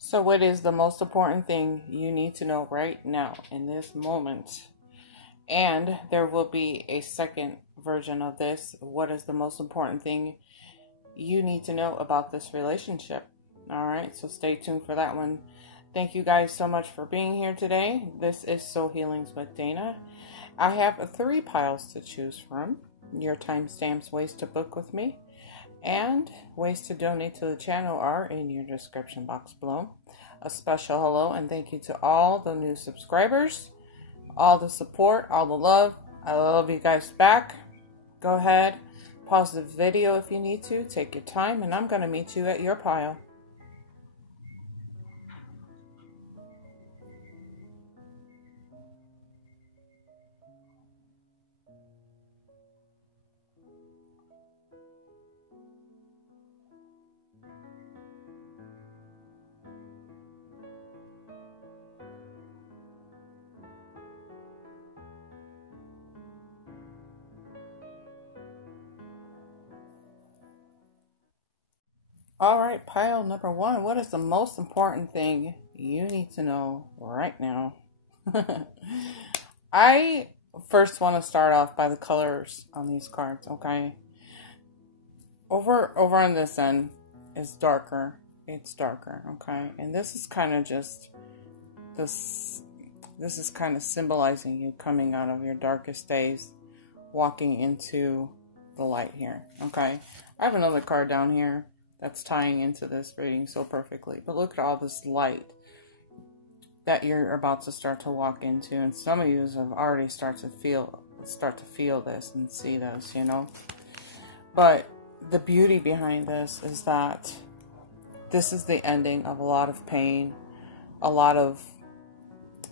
So what is the most important thing you need to know right now in this moment? And there will be a second version of this. What is the most important thing you need to know about this relationship? All right, so stay tuned for that one. Thank you guys so much for being here today. This is Soul Healings with Dana. I have 3 piles to choose from. Your timestamps, ways to book with me, and ways to donate to the channel are in your description box below. A special hello and thank you to all the new subscribers, all the support, all the love. I love you guys back. Go ahead, pause the video if you need to. Take your time, and I'm going to meet you at your pile. All right, pile number 1. What is the most important thing you need to know right now? I first want to start off by the colors on these cards, okay? Over on this end is darker. It's darker, okay? And this is kind of just this is kind of symbolizing you coming out of your darkest days, walking into the light here, okay? I have another card down here that's tying into this reading so perfectly. But look at all this light that you're about to start to walk into, and some of you have already started to feel this and see this, you know. But the beauty behind this is that this is the ending of a lot of pain, a lot of,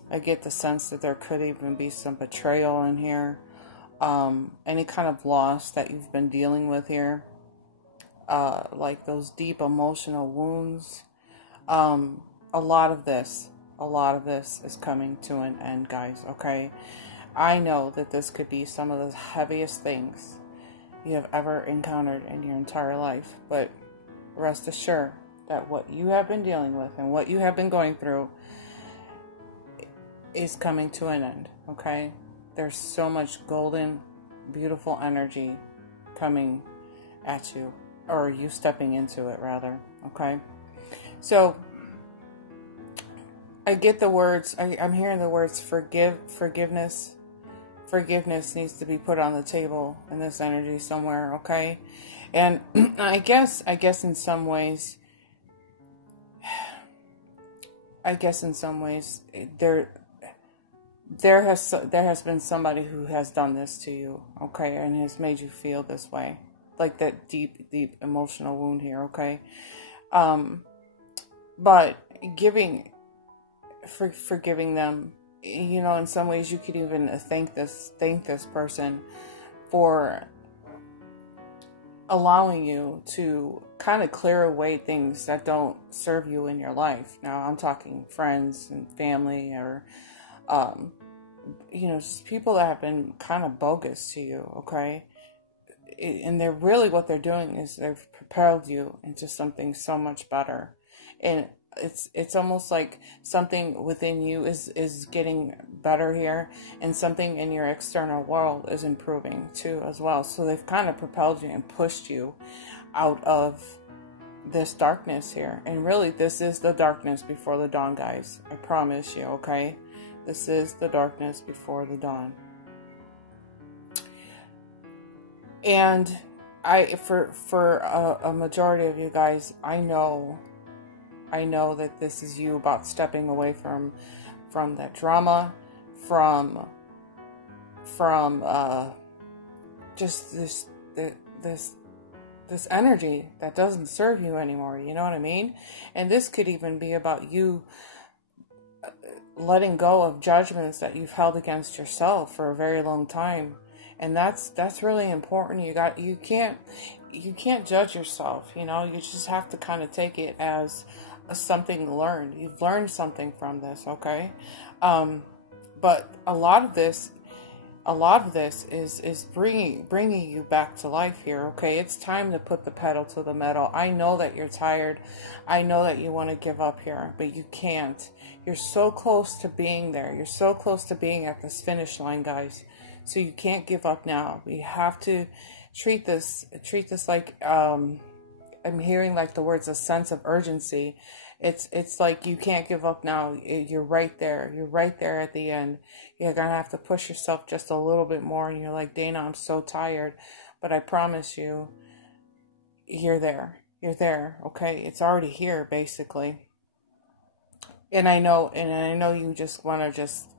I get the sense that there could even be some betrayal in here, any kind of loss that you've been dealing with here. Like those deep emotional wounds. A lot of this is coming to an end, guys, okay? I know that this could be some of the heaviest things you have ever encountered in your entire life, but rest assured that what you have been dealing with and what you have been going through is coming to an end, okay? There's so much golden, beautiful energy coming at you. Or you stepping into it, rather. Okay? So, I get the words. I'm hearing the words forgiveness. Forgiveness needs to be put on the table in this energy somewhere, okay? And I guess in some ways, there has been somebody who has done this to you, okay, and has made you feel this way. Like that deep emotional wound here, okay? But forgiving them, you know, in some ways you could even thank this person for allowing you to kind of clear away things that don't serve you in your life. Now, I'm talking friends and family, or, you know, just people that have been kind of bogus to you, okay? And they're really, what they're doing is they've propelled you into something so much better. And it's almost like something within you is getting better here, and something in your external world is improving too as well. So they've kind of propelled you and pushed you out of this darkness here. And really, this is the darkness before the dawn, guys. I promise you, okay? This is the darkness before the dawn. And for a majority of you guys, I know that this is you about stepping away from that drama, from just this energy that doesn't serve you anymore. You know what I mean? And this could even be about you letting go of judgments that you've held against yourself for a very long time. And that's really important. You can't judge yourself, you know. You just have to kind of take it as something learned. You've learned something from this, okay? But a lot of this a lot of this is bringing you back to life here, okay? It's time to put the pedal to the metal. I know that you're tired. I know that you want to give up here, but you can't. You're so close to being there. You're so close to being at this finish line, guys. So you can't give up now. We have to treat this like, I'm hearing like the words, a sense of urgency. It's like you can't give up now. You're right there. You're right there at the end. You're going to have to push yourself just a little bit more. And you're like, Dana, I'm so tired. But I promise you, you're there. You're there, okay? It's already here, basically. And I know you just want to just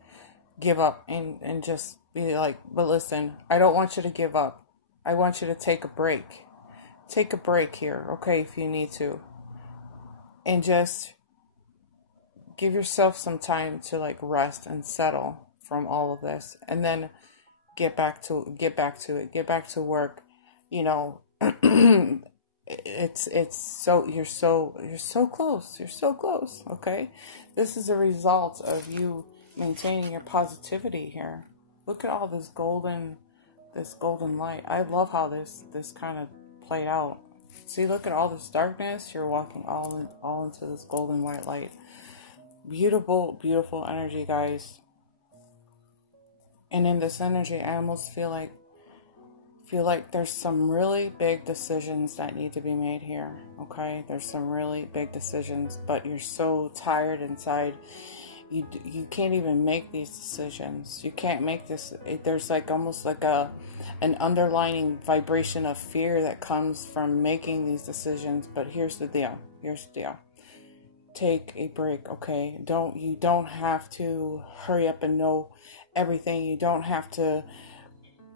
give up and just be like, but listen, I don't want you to give up. I want you to take a break. Take a break here, okay, if you need to. And just give yourself some time to like rest and settle from all of this, and then get back to it, get back to work. You know, it's so you're so close, okay? This is a result of you maintaining your positivity here. Look at all this golden light. I love how this kind of played out. See, look at all this darkness. You're walking all into this golden white light. Beautiful, beautiful energy, guys. And in this energy, I almost feel like there's some really big decisions that need to be made here. Okay, there's some really big decisions, but you're so tired inside. You can't even make these decisions. You can't make this. There's like almost like an underlying vibration of fear that comes from making these decisions. But here's the deal. Take a break, okay? You don't have to hurry up and know everything. You don't have to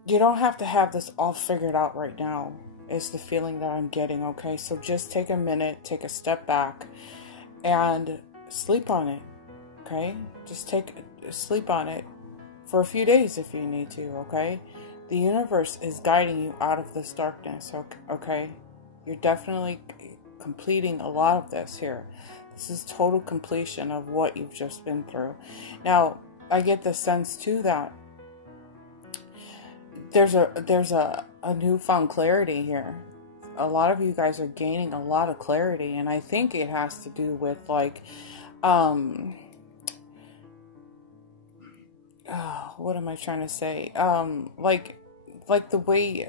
have this all figured out right now. Is the feeling that I'm getting, okay? So just take a minute, take a step back, and sleep on it. Okay, just sleep on it for a few days if you need to, okay? The universe is guiding you out of this darkness, okay? You're definitely completing a lot of this here. This is total completion of what you've just been through. Now, I get the sense too that there's a newfound clarity here. A lot of you guys are gaining a lot of clarity, and I think it has to do with like what am I trying to say? Like the way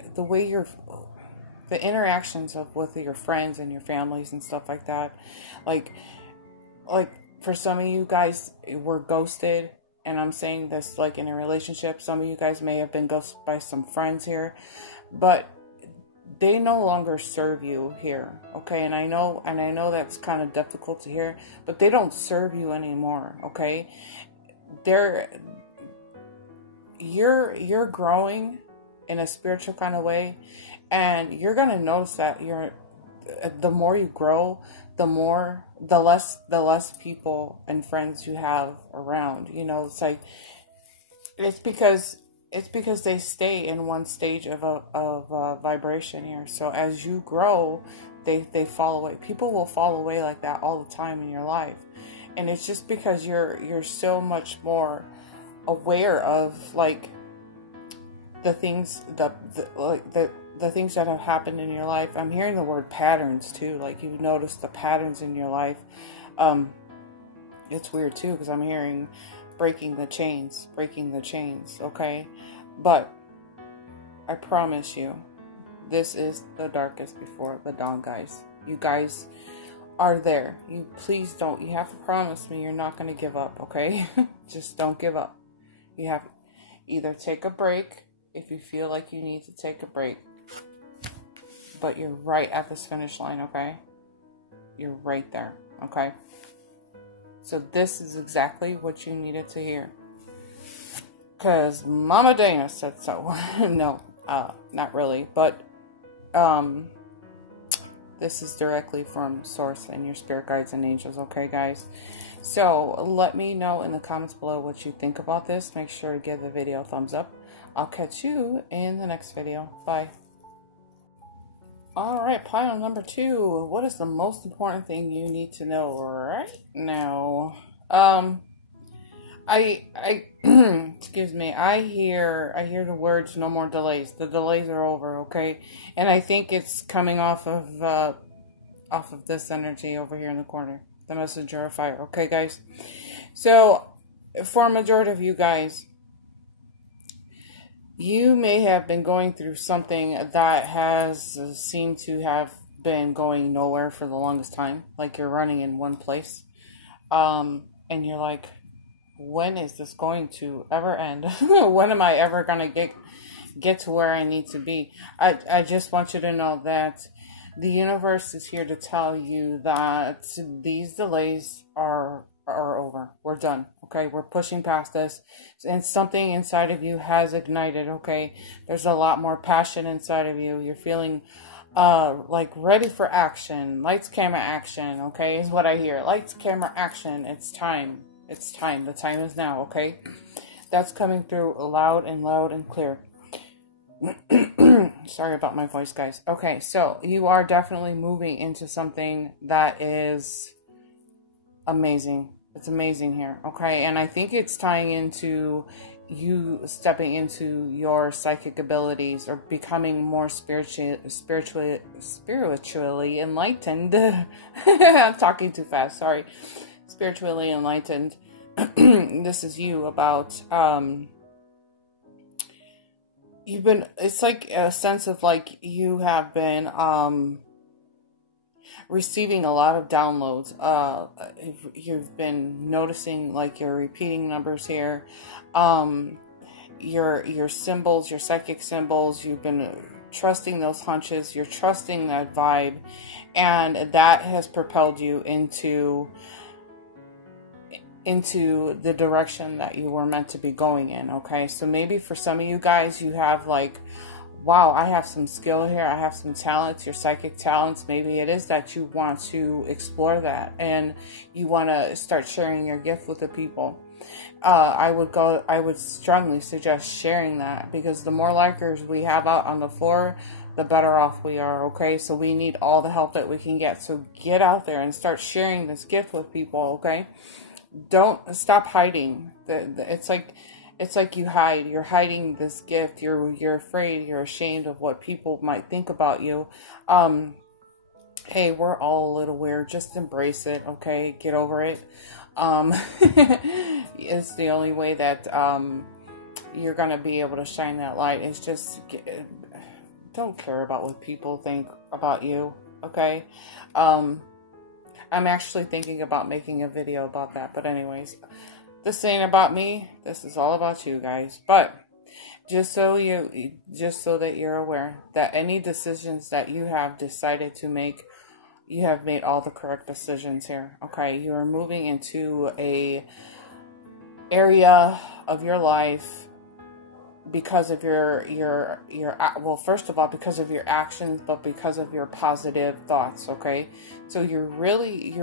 the interactions with your friends and your families and stuff like that. Like for some of you guys were ghosted, and I'm saying this like in a relationship. Some of you guys may have been ghosted by some friends here, but they no longer serve you here, okay? And I know that's kind of difficult to hear, but they don't serve you anymore, okay? You're growing in a spiritual kind of way, and you're gonna notice that the more you grow, the less people and friends you have around. You know, it's because they stay in one stage of vibration here. So as you grow, they fall away. People will fall away like that all the time in your life, and it's just because you're so much more aware of like the things the things that have happened in your life. I'm hearing the word patterns too. Like you've noticed the patterns in your life. It's weird too because I'm hearing breaking the chains, okay? But I promise you, this is the darkest before the dawn, guys. You guys are there. You have to promise me you're not going to give up, okay? Just don't give up. You have to either take a break if you feel like you need to take a break, but you're right at this finish line, okay? You're right there, okay? So this is exactly what you needed to hear. Because Mama Dana said so. No, not really. But this is directly from Source and your spirit guides and angels, okay, guys? So let me know in the comments below what you think about this. Make sure to give the video a thumbs up. I'll catch you in the next video. Bye. Alright, pile number 2. What is the most important thing you need to know right now? excuse me. I hear the words "no more delays." The delays are over, okay? And I think it's coming off of this energy over here in the corner, the messenger of fire. Okay, guys. So, for a majority of you guys, you may have been going through something that has seemed to have been going nowhere for the longest time. Like you're running in one place, and you're like, when is this going to ever end? When am I ever gonna get to where I need to be? I just want you to know that the universe is here to tell you that these delays are over. We're done. Okay, we're pushing past this, and something inside of you has ignited. Okay, there's a lot more passion inside of you. You're feeling like ready for action. Lights, camera, action. Okay, is what I hear. Lights, camera, action. It's time. It's time. The time is now. Okay, that's coming through loud and clear. Sorry about my voice, guys. Okay, so you are definitely moving into something that is amazing. It's amazing here, okay? And I think it's tying into you stepping into your psychic abilities or becoming more spiritually enlightened. I'm talking too fast, sorry. Spiritually enlightened. This is you about it's like a sense of like you have been receiving a lot of downloads. You've been noticing like your repeating numbers here, your symbols, your psychic symbols. You've been trusting those hunches. You're trusting that vibe, and that has propelled you into the direction that you were meant to be going in. Okay, so maybe for some of you guys, you have like, wow, I have some skill here. I have some talents, your psychic talents. Maybe it is that you want to explore that and you want to start sharing your gift with the people. I would strongly suggest sharing that, because the more likers we have out on the floor, the better off we are. Okay, so we need all the help that we can get. So get out there and start sharing this gift with people. Okay, don't stop hiding. It's like you hide. You're hiding this gift. You're afraid. You're ashamed of what people might think about you. Hey, we're all a little weird. Just embrace it. Okay, get over it. It's the only way that you're gonna be able to shine that light. It's just don't care about what people think about you. Okay. I'm actually thinking about making a video about that. But anyways, this ain't about me. This is all about you guys. But just so that you're aware that any decisions that you have decided to make, you have made all the correct decisions here. Okay, you are moving into a area of your life because of your well, first of all, because of your actions, but because of your positive thoughts. Okay, so you're really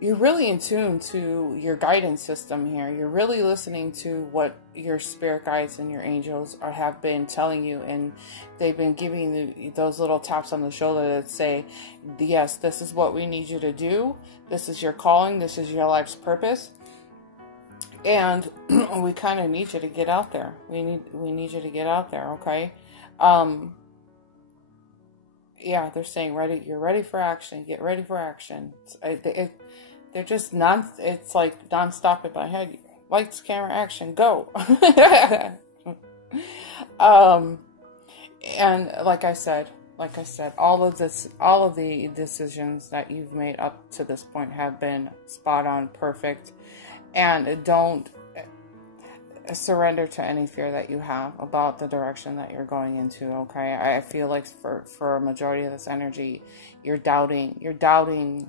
in tune to your guidance system here. You're really listening to what your spirit guides and your angels have been telling you, and they've been giving you those little taps on the shoulder that say, yes, this is what we need you to do. This is your calling. This is your life's purpose. And we kind of need you to get out there. We need you to get out there, okay? Yeah, they're saying you're ready for action. Get ready for action. They're just it's like non-stop in my head. Lights, camera, action, go. And like I said, all of the decisions that you've made up to this point have been spot on, perfect. And don't surrender to any fear that you have about the direction that you're going into, okay? I feel like for a majority of this energy, you're doubting.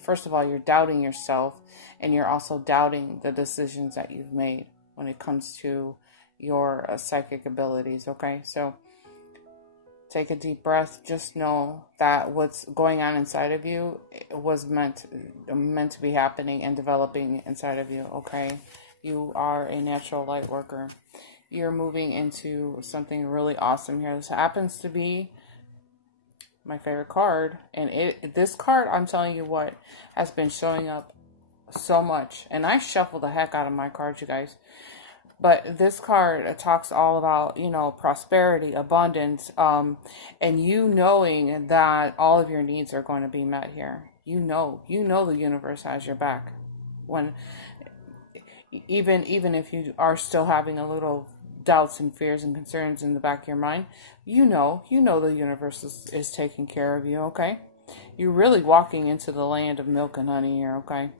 First of all, you're doubting yourself, and you're also doubting the decisions that you've made when it comes to your psychic abilities, okay? So take a deep breath. Just know that what's going on inside of you was meant to be happening and developing inside of you, okay? You are a natural light worker. You're moving into something really awesome here. This happens to be my favorite card, and this card, I'm telling you what, has been showing up so much. And I shuffle the heck out of my cards, you guys. But this card talks all about, you know, prosperity, abundance, and you knowing that all of your needs are going to be met here. You know the universe has your back. When even if you are still having a little doubts and fears and concerns in the back of your mind, you know the universe is taking care of you, okay? You're really walking into the land of milk and honey here, okay?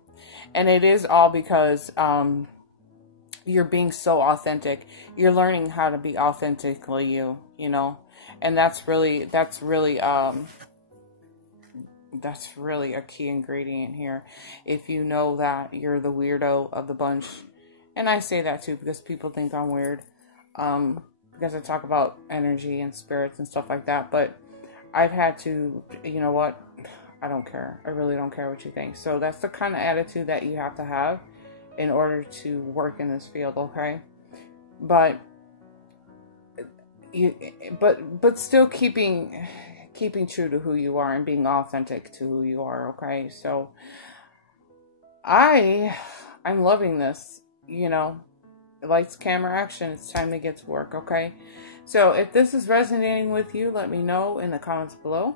And it is all because you're being so authentic. You're learning how to be authentically you, you know? And that's really a key ingredient here. If you know that you're the weirdo of the bunch. And I say that too because people think I'm weird. Because I talk about energy and spirits and stuff like that. But I've had to, you know what? I don't care. I really don't care what you think. So that's the kind of attitude that you have to have in order to work in this field, okay? But still keeping true to who you are and being authentic to who you are, okay? So I'm loving this, you know. Lights, camera, action. It's time to get to work, okay? So if this is resonating with you, let me know in the comments below.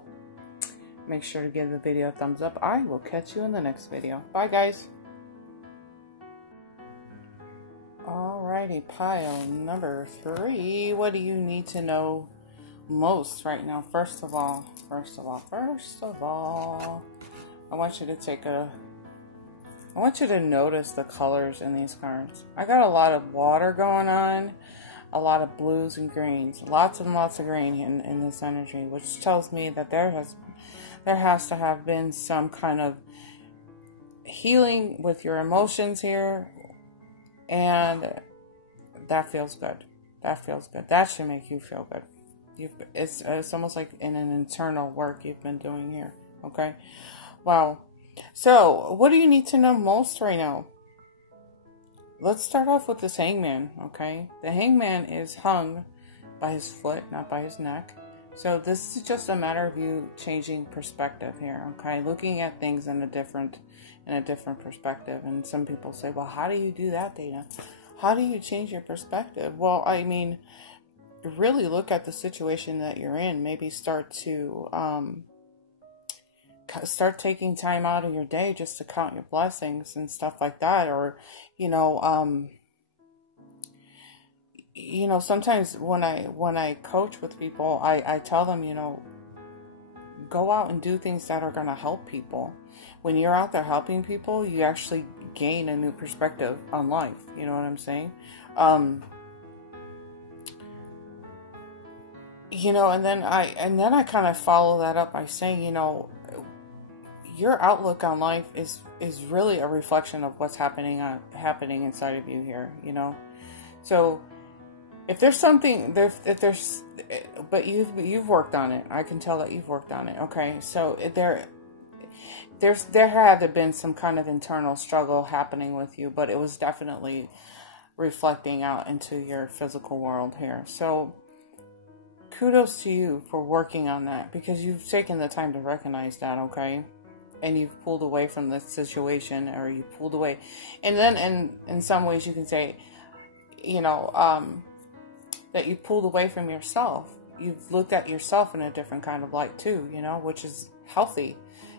Make sure to give the video a thumbs up. I will catch you in the next video. Bye, guys. Alrighty, pile number 3. What do you need to know most right now? First of all, I want you to notice the colors in these cards. I got a lot of water going on, a lot of blues and greens, lots and lots of green in this energy, which tells me that there has to have been some kind of healing with your emotions here, and that feels good. That feels good. That should make you feel good. It's almost like in an internal work you've been doing here. Okay. Wow. So, what do you need to know most right now? Let's start off with this hangman, okay? The hangman is hung by his foot, not by his neck. So, this is just a matter of you changing perspective here, okay? Looking at things in a different perspective. And some people say, well, how do you do that, Dana? How do you change your perspective? Well, I mean, really look at the situation that you're in. Maybe start taking time out of your day just to count your blessings and stuff like that. Or, sometimes when I coach with people, I tell them, go out and do things that are going to help people. When you're out there helping people, you actually gain a new perspective on life. You know what I'm saying? And then I kind of follow that up by saying, your outlook on life is really a reflection of what's happening inside of you here, So if there's something but you've worked on it. I can tell that you've worked on it. Okay. So there had been some kind of internal struggle happening with you, but it was definitely reflecting out into your physical world here. So kudos to you for working on that, because you've taken the time to recognize that, okay? And you've pulled away from the situation, or you pulled away. And then in some ways you can say, that you pulled away from yourself. You've looked at yourself in a different kind of light too, which is healthy.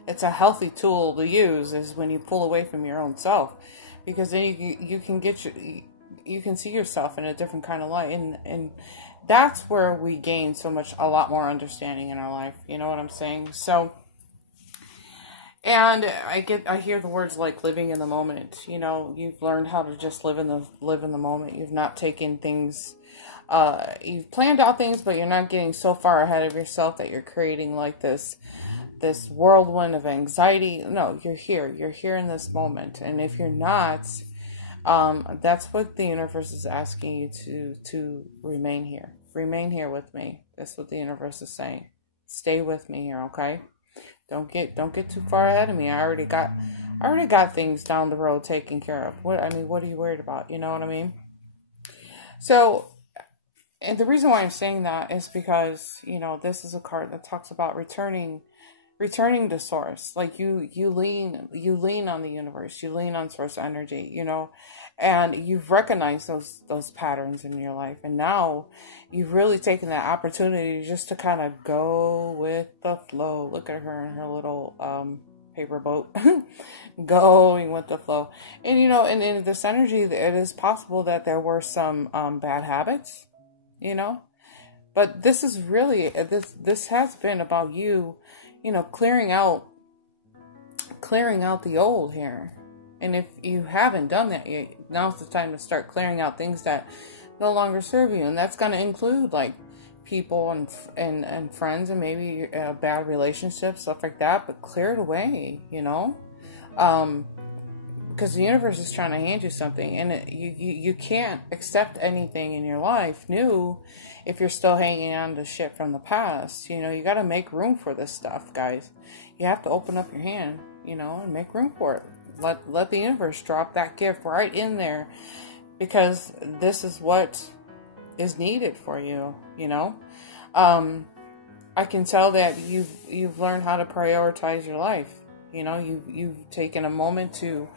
It's a healthy tool to use, is when you pull away from your own self, because then you can see yourself in a different kind of light, and that's where we gain a lot more understanding in our life. You know what I'm saying? So, and I hear the words like living in the moment. You've learned how to just live in the moment. You've not taken things. You've planned out things, but you're not getting so far ahead of yourself that you're creating like this whirlwind of anxiety. No, you're here. You're here in this moment. And if you're not, that's what the universe is asking you to remain here. Remain here with me. That's what the universe is saying. Stay with me here, okay? Don't get too far ahead of me. I already got things down the road taken care of. What are you worried about? You know what I mean? So, and the reason why I'm saying that is because, this is a card that talks about returning returning to source. Like you lean on the universe, you lean on source energy, you know, and you've recognized those patterns in your life. And now you've really taken that opportunity just to kind of go with the flow. Look at her in her little paper boat going with the flow. And you know, and in this energy, it is possible that there were some bad habits, you know, but this is really, this has been about you, you know, clearing out the old here. And if you haven't done that yet, now's the time to start clearing out things that no longer serve you. And that's going to include like people and friends, and maybe bad relationships, stuff like that, but clear it away, you know, because the universe is trying to hand you something, and you can't accept anything in your life new if you're still hanging on to shit from the past. You know, you got to make room for this stuff, guys. You have to open up your hand, you know, and make room for it. Let the universe drop that gift right in there, because this is what is needed for you, you know. I can tell that you've learned how to prioritize your life. You know, you've taken a moment to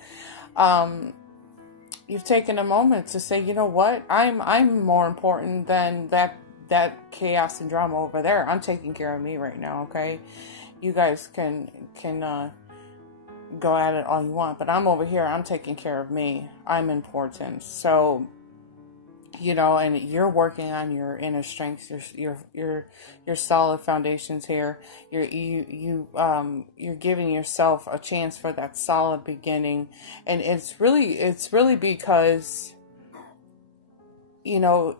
say, you know what, I'm more important than that chaos and drama over there. I'm taking care of me right now, okay? You guys can go at it all you want, but I'm over here, I'm taking care of me. I'm important. So, you know, and you're working on your inner strengths, your solid foundations here. You're giving yourself a chance for that solid beginning. And it's really because, you know,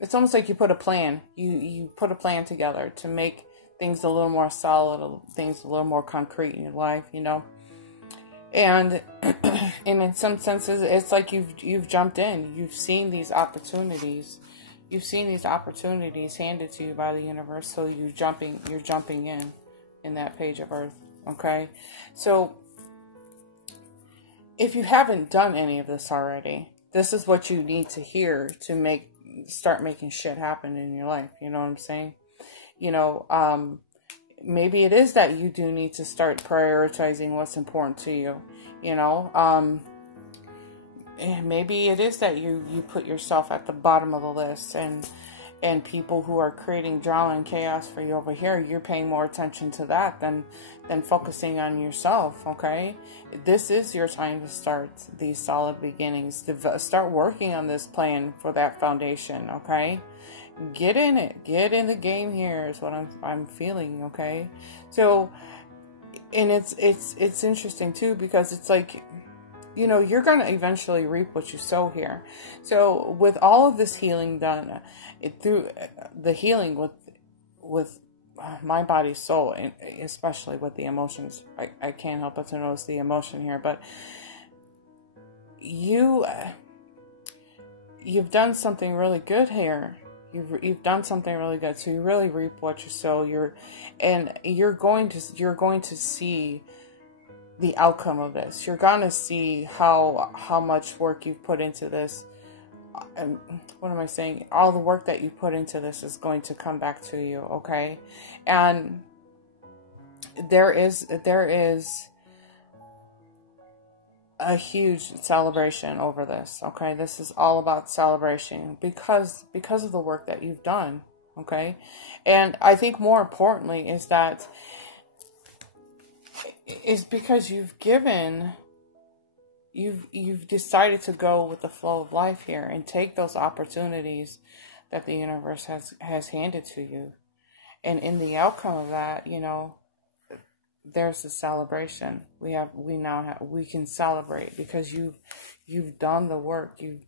it's almost like you put a plan. You put a plan together to make things a little more solid, things a little more concrete in your life, you know. And in some senses, it's like you've jumped in. You've seen these opportunities. You've seen these opportunities handed to you by the universe. So you're jumping in that page of Earth. Okay. So if you haven't done any of this already, this is what you need to hear to start making shit happen in your life. You know what I'm saying? You know, maybe it is that you do need to start prioritizing what's important to you, you know. And maybe it is that you put yourself at the bottom of the list, and people who are creating drama and chaos for you over here, you're paying more attention to that than focusing on yourself, okay? This is your time to start these solid beginnings. Start working on this plan for that foundation, okay? Get in it. Get in the game here is what I'm feeling, okay? So, and it's interesting too, because it's like, you know, you're going to eventually reap what you sow here. So with all of this healing done, through the healing with my body, soul, and especially with the emotions, I can't help but to notice the emotion here, but you've done something really good here. You've done something really good. So you really reap what you sow. You're going to see the outcome of this. You're going to see how much work you've put into this. And what am I saying? All the work that you put into this is going to come back to you. Okay. And there is a huge celebration over this. Okay. This is all about celebration because of the work that you've done. Okay. And I think more importantly is that is because you've decided to go with the flow of life here and take those opportunities that the universe has handed to you. And in the outcome of that, you know, there's a celebration. We can celebrate because you've done the work. You've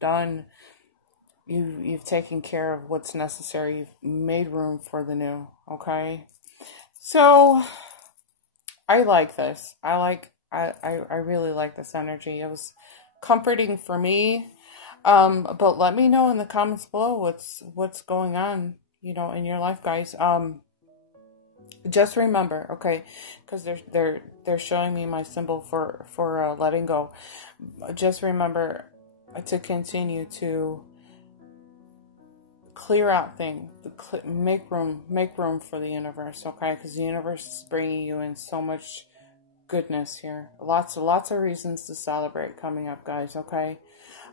taken care of what's necessary. You've made room for the new. Okay. So I like this. I really like this energy. It was comforting for me. But let me know in the comments below what's going on, you know, in your life, guys. Just remember, okay, because they're showing me my symbol for letting go. Just remember to continue to clear out thing. Make room for the universe, okay? Because the universe is bringing you in so much goodness here. Lots of reasons to celebrate coming up, guys, okay?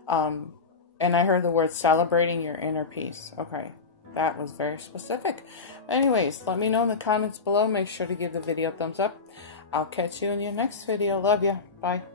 And I heard the word celebrating your inner peace. Okay, that was very specific. Anyways, let me know in the comments below. Make sure to give the video a thumbs up. I'll catch you in your next video. Love ya. Bye.